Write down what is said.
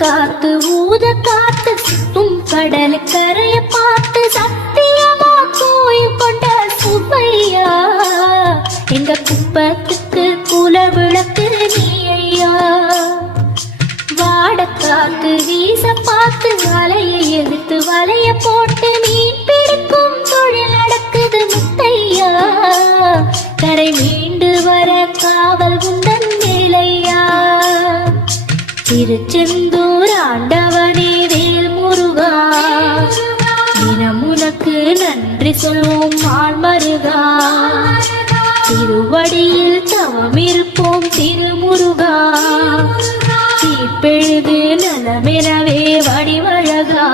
காத்து ஊத காத்து சுத்தும் கடல் கரைய பார்த்து சத்தியமா கோயில் கொண்ட சுப்பையா? எங்க குப்பத்துக்கு குல விளக்கு நீ ஐயா வாட காத்து வீச பார்த்து வலைய எடுத்து வலைய போட்டு மீன் பிடிக்கும் தொழில் நடக்குது முத்தையா? கரை மீண்டு வர காவல் உந்தன் திருச்செந்தூர் ஆண்டவனே வேல் முருகா தினமுனக்கு நன்றி சொல்வோம் ஆழ்மருகா திருவடியில் தவம் இருப்போம் திருமுருகா. தீப்பெழுது நலமெனவே வடிவழகா.